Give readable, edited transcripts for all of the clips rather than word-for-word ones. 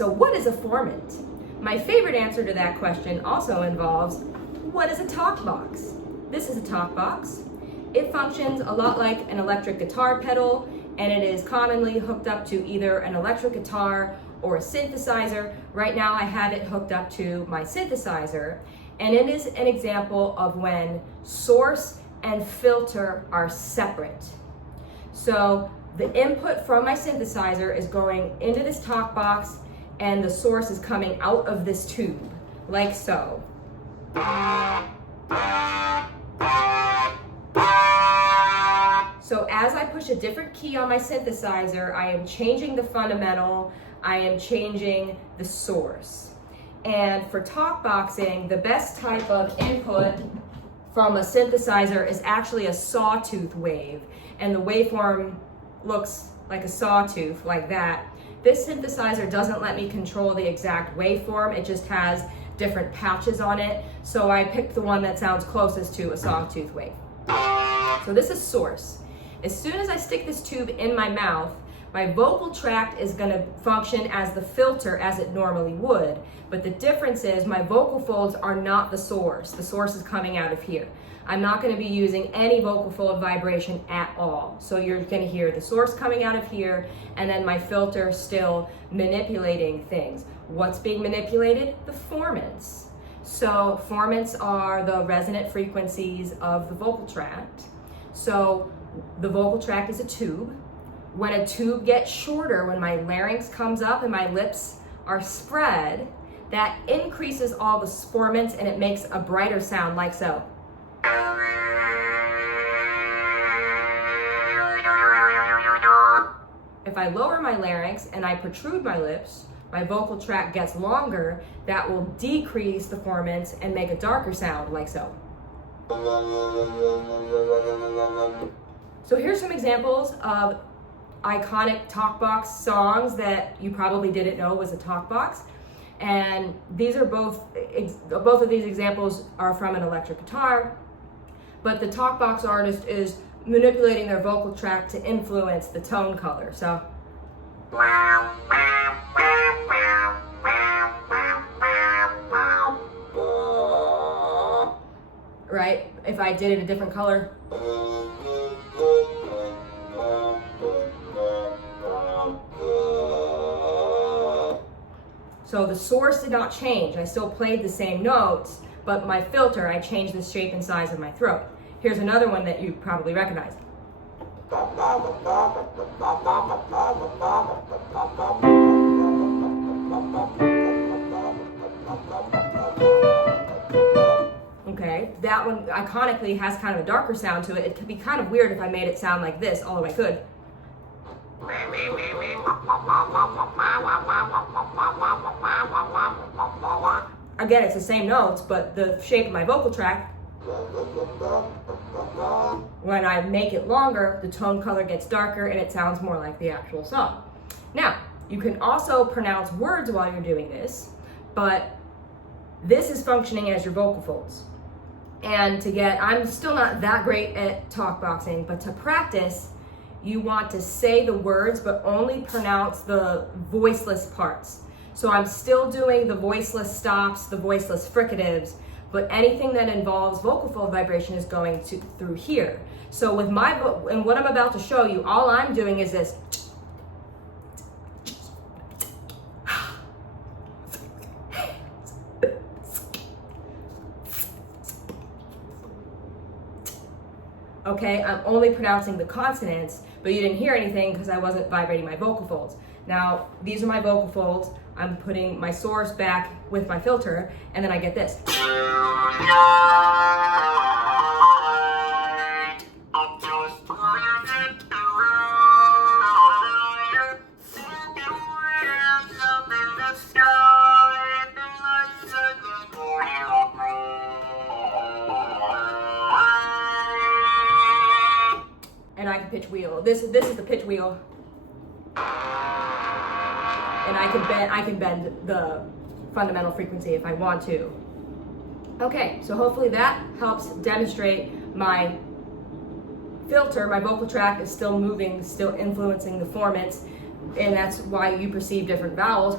So what is a formant? My favorite answer to that question also involves, what is a talkbox? This is a talkbox. It functions a lot like an electric guitar pedal, and it is commonly hooked up to either an electric guitar or a synthesizer. Right now I have it hooked up to my synthesizer, and it is an example of when source and filter are separate. So the input from my synthesizer is going into this talk box, and the source is coming out of this tube, like so. So as I push a different key on my synthesizer, I am changing the fundamental, I am changing the source. And for talkboxing, the best type of input from a synthesizer is actually a sawtooth wave, and the waveform looks like a sawtooth, like that. This synthesizer doesn't let me control the exact waveform, it just has different patches on it, so I picked the one that sounds closest to a sawtooth wave. So this is source. As soon as I stick this tube in my mouth, my vocal tract is going to function as the filter as it normally would, but the difference is my vocal folds are not the source. The source is coming out of here. I'm not going to be using any vocal fold vibration at all. So you're going to hear the source coming out of here, and then my filter still manipulating things. What's being manipulated? The formants. So formants are the resonant frequencies of the vocal tract. So the vocal tract is a tube. When a tube gets shorter, when my larynx comes up and my lips are spread, that increases all the formants and it makes a brighter sound, like so. If I lower my larynx and I protrude my lips, my vocal tract gets longer, that will decrease the formants and make a darker sound, like so. So here's some examples of iconic talkbox songs that you probably didn't know was a talkbox. And these are both of these examples are from an electric guitar, but the talkbox artist is manipulating their vocal tract to influence the tone color. So right, if I did it a different color, so the source did not change. I still played the same notes, but my filter, I changed the shape and size of my throat. Here's another one that you probably recognize. Okay, that one iconically has kind of a darker sound to it. It could be kind of weird if I made it sound like this, although I could. Again, it's the same notes, but the shape of my vocal tract, when I make it longer, the tone color gets darker and it sounds more like the actual song. Now, you can also pronounce words while you're doing this, but this is functioning as your vocal folds. And I'm still not that great at talkboxing, but to practice, you want to say the words, but only pronounce the voiceless parts. So I'm still doing the voiceless stops, the voiceless fricatives, but anything that involves vocal fold vibration is going through here. So with and what I'm about to show you, all I'm doing is this. Okay, I'm only pronouncing the consonants, but you didn't hear anything because I wasn't vibrating my vocal folds. Now, these are my vocal folds. I'm putting my source back with my filter, and then I get this. And I can pitch wheel. This is the pitch wheel. And I can bend the fundamental frequency if I want to. Okay, so hopefully that helps demonstrate my filter, my vocal tract is still moving, still influencing the formants, and that's why you perceive different vowels.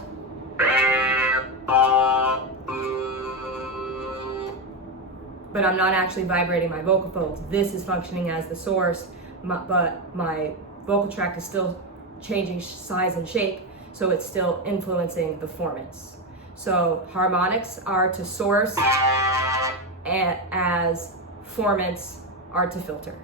But I'm not actually vibrating my vocal folds. This is functioning as the source, but my vocal tract is still changing size and shape, so it's still influencing the formants. So harmonics are to source, as formants are to filter.